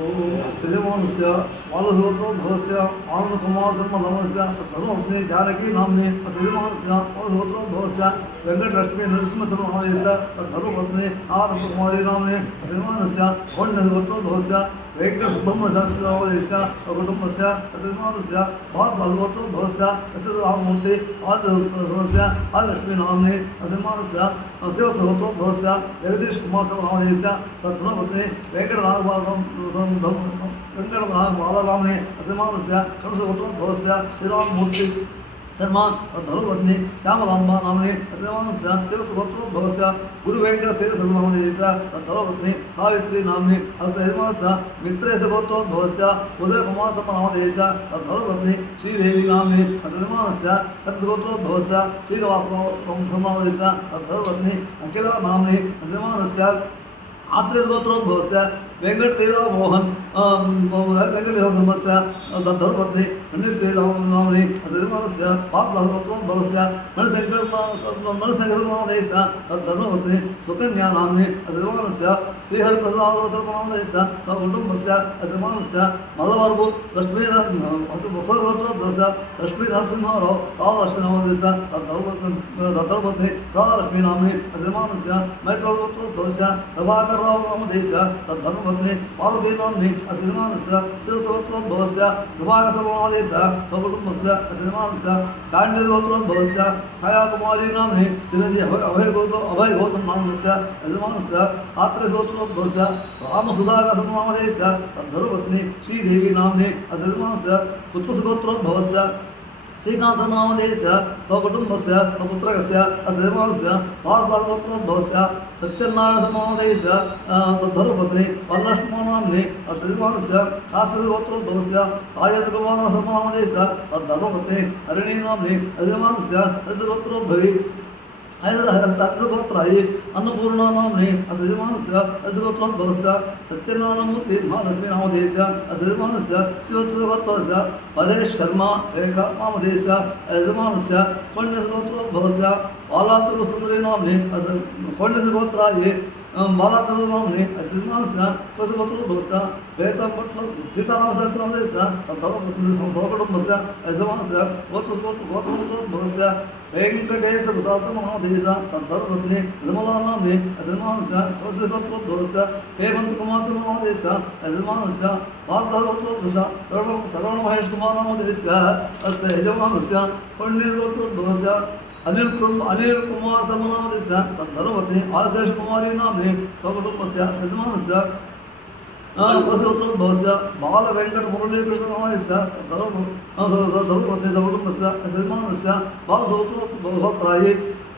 श्रीमानस्य वालसोत्रोद्भवस्य आनन्दकुमारजन्मधर्मस्य तद्धर्मपत्नी जानकी नाम्नि श्रीमानस्य वालसोत्रोद्भवस्य वेङ्कटलक्ष्मी नरसिंहसर्वनामस्य तद्धर्मपत्नी आनन्दकुमारी नाम्नि श्रीमानस्य पौण्यगोत्रोद्भवस्य वेङ्कटसुब्रह्मण्यशास्त्रीनामस्य कुटुम्बस्य श्रीमानस्य भागवतोद्भवस्य राममूर्ति आदिस्य आदिलक्ष्मी नाम्नि श्रीमानस्य शिवसहोत्रोद्भवस्य जगदीशकुमारस्य तद्धर्मपत्नी वेङ्कटनागबालनाम्नि श्रीमानस्य षोडशगोत्रोद्भवस्य श्रीराममूर्ति शर्मान धनुपत्नी श्यामलांबा नाम्नि श्रीमानस्य शिवसुगोत्रोद्भवस्य गुरुवेङ्कटशैलसर्वनामस्य धनुपत्नी सावित्री नाम्नि श्रीमानस्य मित्रेशगोत्रोद्भवस्य उदयकुमारसम्मनामस्य धनुपत्नी श्रीदेवी नाम्नि श्रीमानस्य रथगोत्रोद्भवस्य श्रीनिवासनामस्य धनुपत्नी अखिला नाम्नि श्रीमानस्य आत्रेयगोत्रोद्भवस्य वेङ्कटलीलामोहन वेङ्कटलीलाधर्मस्य धर्मपत्नी मणिश्रीनाम्नि श्रीमानस्य पापगोत्रोद्भवस्य मणिशङ्करनामस्य धर्मपत्नी सुकन्या नाम्नि श्रीमानस्य श्रीहरिप्रसादनामस्य स्वकुटुम्बस्य श्रीमानस्य मल्लवर्गु लक्ष्मीगोत्रोद्भवस्य लक्ष्मीनरसिंहराव राधालक्ष्मीनामस्य धर्मपत्नी राधालक्ष्मी नाम्नि श्रीमानस्य मैत्रगोत्रोद्भवस्य प्रभाकरराव नामस्य तद्धर्मपत्नी पार्वती नाम्नि श्रीमानस्य शिवसगोत्रोद्भवस्य प्रभाकरसर्वनामस्य स्वकुटुम्बस्य श्रीमानस्य शाण्डिल्यगोत्रोद्भवस्य छायाकुमारी नाम्नि श्रीमती अभयगौतम नामस्य श्रीमानस्य आत्रेयगोत्रोद्भवस्य रामसुधाकरसर्वनामस्य तद्धर्मपत्नी श्रीदेवी नाम्नि श्रीमानस्य कुत्सगोत्रोद्भवस्य श्रीकान्तनामस्य स्वकुटुम्बस्य स्वपुत्रस्य श्रीमानस्य भारद्वाजगोत्रोद्भवस्य सत्यनारायणसर्वनामस्य तद्धर्मपत्नी वरलक्ष्मणाम्नि श्रीमानस्य काश्यपगोत्रोद्भवस्य राजेन्द्रकुमारसर्वनामस्य तद्धर्मपत्नी हरिणी नाम्नि श्रीमानस्य हरितगोत्रोद्भवी हरितगोत्रायि अन्नपूर्णा नाम्नि श्रीमानस्य हरितगोत्रोद्भवस्य सत्यनारायणमूर्ति महालक्ष्मीनामस्य श्रीमानस्य शिवत्सगोत्रोद्भवस्य परेश शर्मा रेखा नामस्य श्रीमानस्य पौण्यगोत्रोद्भवस्य बालात्रिपुरसुन्दरी नाम्नि पौण्यगोत्रायि बालात्रिपुरनाम्नि श्रीमानस्य कुशगोत्रोद्भवस्य वेतंपट्ल सीतारामशास्त्रीनामस्य तद्धर्मपत्नी स्वकुटुम्बस्य श्रीमानस्य गोत्रोद्भवस्य वेङ्कटेशप्रसादनामस्य तद्धर्मपत्नी निर्मला नाम्नि श्रीमानस्य कुशगोत्रोद्भवस्य हेमन्तकुमारनामस्य श्रीमानस्य भारद्वाजगोत्रोद्भवस्य श्रवणमहेशकुमारनामस्य अस्य यजमानस्य पौण्यगोत्रोद्भवस्य अनिल कुमार सर्वनामस्य तद्धर्मपत्नी आशेषकुमारी नाम्नि स्वकुटुम्बस्य श्रीमानस्य कुशगोत्रोद्भवस्य बालवेङ्कटमुरलीकृष्णनामस्य धर्मपत्नी स्वकुटुम्बस्य श्रीमानस्य बालगोत्रोद्भवगोत्रायि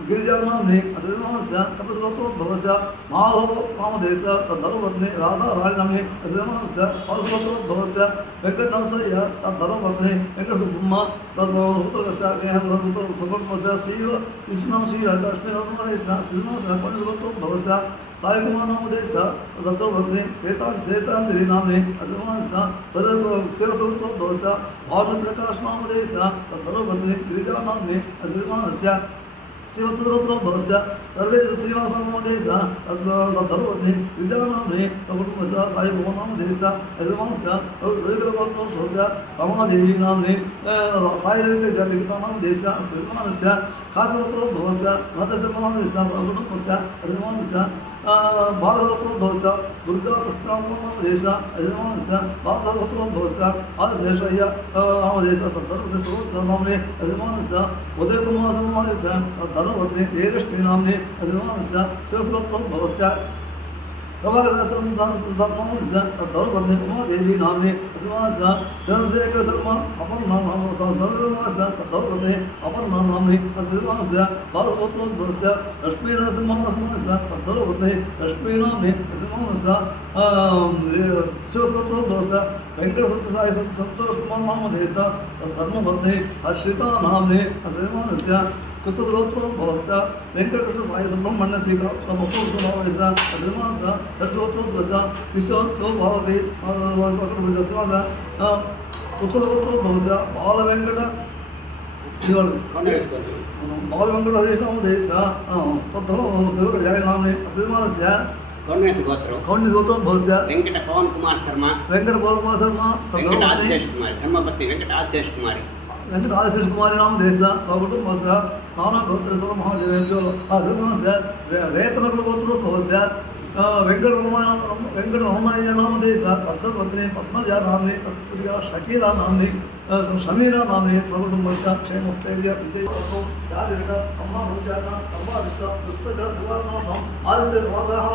गिरिजा नाम्नि श्रीमानस्य तपस्गोत्रोद्भवस्य माधव नामस्य तद्धर्मपत्नी राधा राणी नाम्नि श्रीमानस्य पाशगोत्रोद्भवस्य वेङ्कटनरसय्य तद्धर्मपत्नी वेङ्कटसुब्रह्म तद्पुत्रस्य स्वकुटुम्बस्य श्रीविष्णु श्रीलक्ष्मीनरसिंहस्य श्रीमानस्य पौण्यगोत्रोद्भवस्य साईकुमारनामस्य तद्धर्मपत्नी श्वेताञ्जलि नाम्नि श्रीमानस्य शिवसगोत्रोद्भवस्य भानुप्रकाशनामस्य तद्धर्मपत्नी गिरिजा नाम्नि श्रीमानस्य शिवत्सगोत्रोद्भवस्य सर्वेश श्रीनिवासनामस्य तद्धर्मपत्नी गिरिजानाम्नि स्वकुटुम्बस्य साईभुवनामस्य श्रीमानस्य रविकुलगोत्रोद्भवस्य रमादेवी नाम्नि साईलिङ्गलिखितानामस्य श्रीमानस्य काशीगोत्रोद्भवस्य भद्रशर्मनामस्य स्वकुटुम्बस्य श्रीमानस्य भारतगोत्रोद्भवस्य दुर्गाकृष्णनामस्य श्रीमानस्य भारतगोत्रोद्भवस्य आदिशेषय्य नामस्य तद्धर्मपत्नी सर्वोच्चनाम्नि श्रीमानस्य उदयकुमारसर्वनामस्य तद्धर्मपत्नी जयलक्ष्मी नाम्नि श्रीमानस्य शिवसगोत्रोद्भवस्य प्रभाकरनामस्य तद्धर्मपत्नी उमादेवी नाम्नि श्रीमानस्य चन्द्रशेखरशर्मा अपर्णानामस्य तद्धर्मपत्नी अपर्णा नाम्नि श्रीमानस्य भारतगोत्रोद्भवस्य लक्ष्मीनरसिंहस्य तद्धर्मपत्नी लक्ष्मी नाम्नि श्रीमानस्य शिवसगोत्रोद्भवस्य वेङ्कटसत्यसाई संतोषकुमारनामस्य तद्धर्मपत्नी हर्षिता नाम्नि श्रीमानस्य कुत्सगोत्रोद्भवस्य वेङ्कटकृष्णसाई सुब्रह्मण्य श्रीकृष्णमपूर्वनामस्य श्रीमानस्य हरितगोत्रोद्भवस्य किशोर शिवभारती श्रीमानस्य कुत्सगोत्रोद्भवस्य बालवेङ्कट बालवेङ्कटहरीशनामस्य तद्धर्मपत्नी श्रीमानस्य कौण्यस्य गोत्रौ कौण्यगोत्रोद्भवस्य वेंकट पवन कुमार शर्मा वेंकट आदिशेष कुमारी धर्मपत्नी वेंकट आदिशेष कुमारी वेंकट आदिशेष कुमारी नाम देश स्वकुटुम्बस्य नाना गोत्रेषु महादेवेभ्यो धर्मस्य वेतनकुलगोत्रोद्भवस्य वेंकटरमणाय नाम देश पद्मपत्नी पद्मजा नाम्नि तत्पुर्या शकीला नाम्नि शमीरा नाम्नि स्वकुटुम्बस्य क्षेमस्थैर्य विजयस्तु शारीरिक सम्मानोच्चारण सर्वादिष्ट दुष्टज निवारणार्थम् आदित्यवादः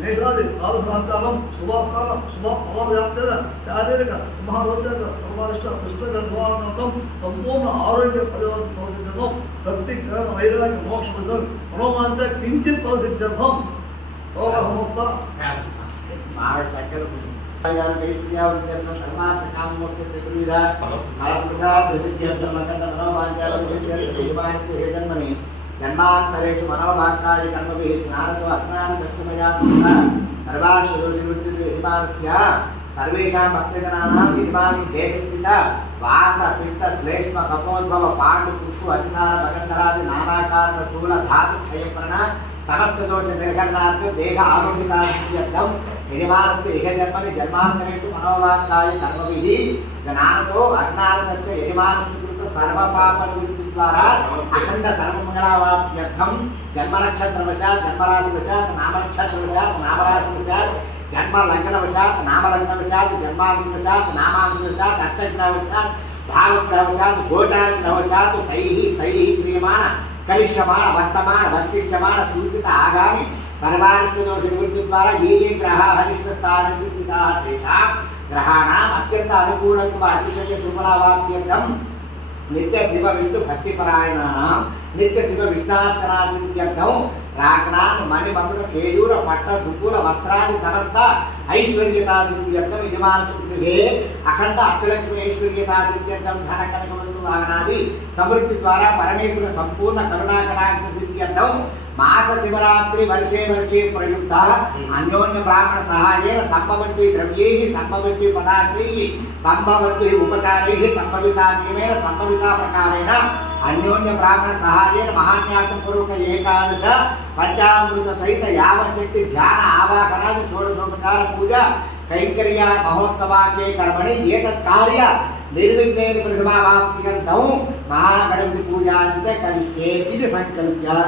मेषादि कालसहस्रालं शुभास्थानं शुभफलव्याप्त्यद शारीरिक सम्मानोच्चारण सर्वादिष्ट दुष्टज निवारणार्थं संपूर्ण आरोग्य परिवर्तनसिद्धं भक्ति ज्ञान वैराग्य मोक्षप्रदं मनोवांच किंचित् फलसिद्ध्यर्थं समस्त जन्मांतरेषु मनोवाक्कादि कर्मभिः ज्ञानतो अज्ञानकष्टमयात्मनः सर्वार्थदोषनिवृत्तिर्यजमानस्य सर्वेषां भक्तजनानां यजमानि देहस्थिता वात पित्त श्लेष्म कपोद्भव पाण्डु पुष्पु अतिसार भगंधरादि नानाकारण शूल धातु क्षयप्रण समस्त दोष निर्गमनार्थं देह आरोग्यकार्थं यजमानस्य इहजन्मनि जन्मान्तरेषु मनोवाक्काय कर्मभिः ज्ञानतो अज्ञानकश्च यजमानस्य कृत सर्वपापनिवृत्तिद्वारा अखण्ड सर्वमङ्गलावाप्त्यर्थं जन्मनक्षत्रवशात् जन्मराशिवशात् नामनक्षत्रवशात् नामराशिवशात् जन्म लग्नवशात् नामलग्नवशात् जन्मांशवशात् नामांशवशात् अष्टग्रहवशात् भावग्रहवशात् गोचारग्रहवशात् तैः क्रियमाण करिष्यमाण वर्तमान वर्तिष्यमाण सूचित आगामि सर्वारिष्टदोषनिवृत्तिद्वारा ये ग्रहाः हरिष्ठस्थानस्थिताः तेषां ग्रहाणाम् अत्यन्त अनुकूलत्व अतिशय शुभलाभार्थ्यर्थं नित्य शिव विष्णु भक्तिपरायणानां नित्य शिव विष्णार्चनासिद्ध्यर्थं रागनान् मणिमकुट केयूर पट्ट दुकूल वस्त्रादि समस्त ऐश्वर्यतासिद्ध्यर्थं यजमानसुगृहे अखण्ड अष्टलक्ष्मी ऐश्वर्यतासिद्ध्यर्थं धनकनकवस्तु वाहनादि समृद्धि द्वारा परमेश्वर संपूर्ण करुणाकटाक्ष सिद्ध्यर्थं मास शिवरात्रि वर्षे वर्षे प्रयुक्ता अन्योन्य ब्राह्मण सहायेन संभवन्ति द्रव्यैः संभवन्ति पदार्थैः संभवन्ति उपचारैः संभविता नियमेन संभविता प्रकारेण अन्योन्य ब्राह्मण सहायेन महान्यासं पूर्वक एकादश पंचामृत सहित यावच्छक्ति ध्यान आवाहनादि षोडशोपचार पूजा कैंकर्य महोत्सवाख्ये कर्मणि एतत् कार्य निर्विघ्नेन प्रथमावाप्त्यर्थं महागणपति पूजां च करिष्ये इति संकल्प्य